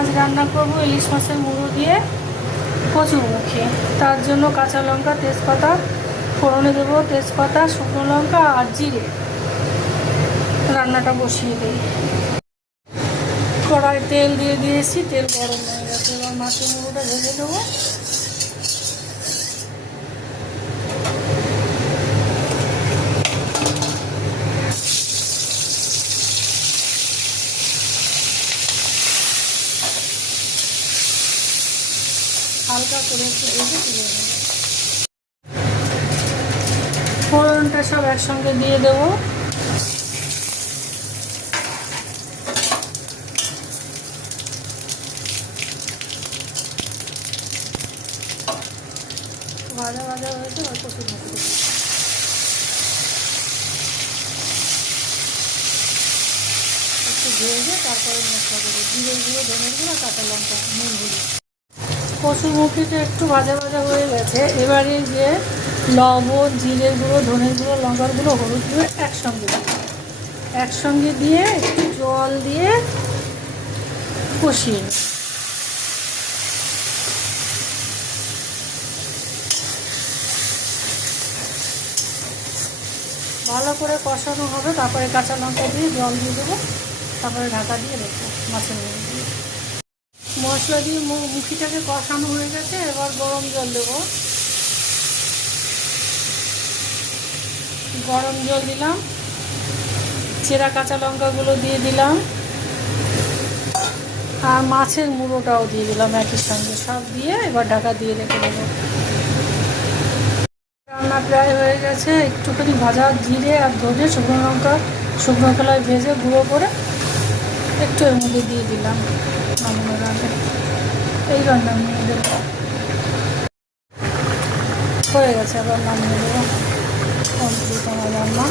আজ রান্না করব ইলিশ মাছের মুড়ো দিয়ে কচুরমুখী। তার জন্য কাঁচা লঙ্কা, তেজপাতা ফোড়নে দেবো, তেজপাতা, শুকনো লঙ্কা আর জিরে। রান্নাটা বসিয়ে দিই। কড়াই তেল দিয়ে দিয়েছি, তেল গরম হয়ে গেছে। এবার মাছের মুড়োটা ভেজে দেবো। হালকা করে একটু ভেজে তুলে নেব। ফোড়নটা সব একসঙ্গে দিয়ে দেবো। ভাজা ভাজা হয়েছে, আর কচুরমুখী দেবো। একটু ভেজে তারপরে মশলা দেবো, জিরে গুঁড়ো, ধনের গুঁড়ো, কাঁচা লঙ্কা, নুন হলুদ। কচুরমুখীটা একটু ভাজা ভাজা হয়ে গেছে। এবারে যে লবণ, জিরের গুঁড়ো, ধনের গুঁড়ো, লঙ্কার গুঁড়ো, হলুদ গুঁড়ো একসঙ্গে দিয়ে একটু জল দিয়ে কষিয়ে নেব। ভালো করে কষানো হবে, তারপরে কাঁচা লঙ্কা দিয়ে জল দিয়ে দেবো, তারপরে ঢাকা দিয়ে রেখে মাছের মুড়ো দিয়ে। মশলা দিয়ে মুখিটাকে কষানো হয়ে গেছে। এবার গরম জল দেবো। গরম জল দিলাম, চেরা কাঁচা লঙ্কাগুলো দিয়ে দিলাম, আর মাছের মুড়োটাও দিয়ে দিলাম একই সঙ্গে। সব দিয়ে এবার ঢাকা দিয়ে রেখে দেবো। রান্না প্রায় হয়ে গেছে। একটুখানি ভাজা জিরে আর ধনে, শুকনো লঙ্কা শুকনো খোলায় ভেজে গুঁড়ো করে একটু এর মধ্যে দিয়ে দিলাম নামানোর আগে। এইবার নামিয়ে দেবো। হয়ে গেছে, আবার নামিয়ে দেবো। কমপ্লিট আমার রান্না।